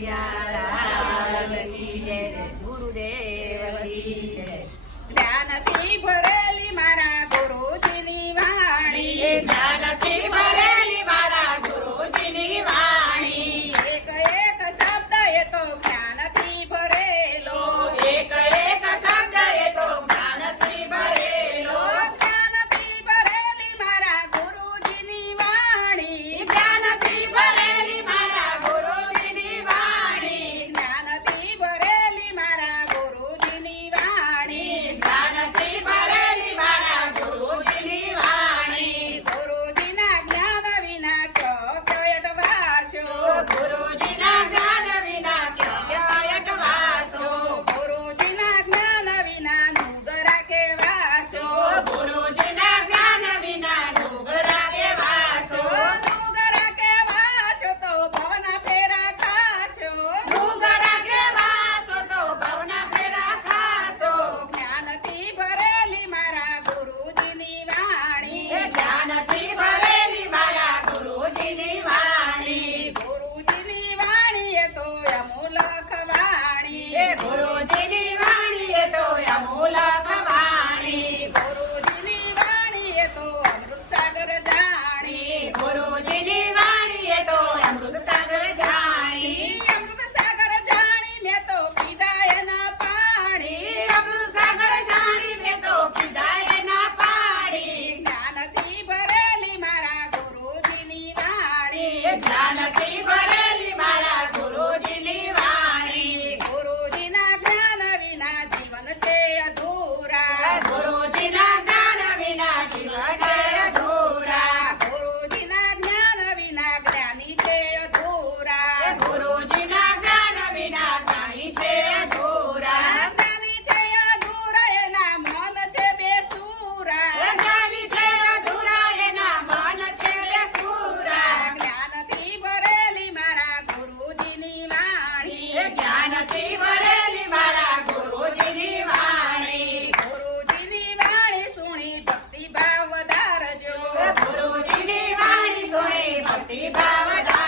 Yeah. た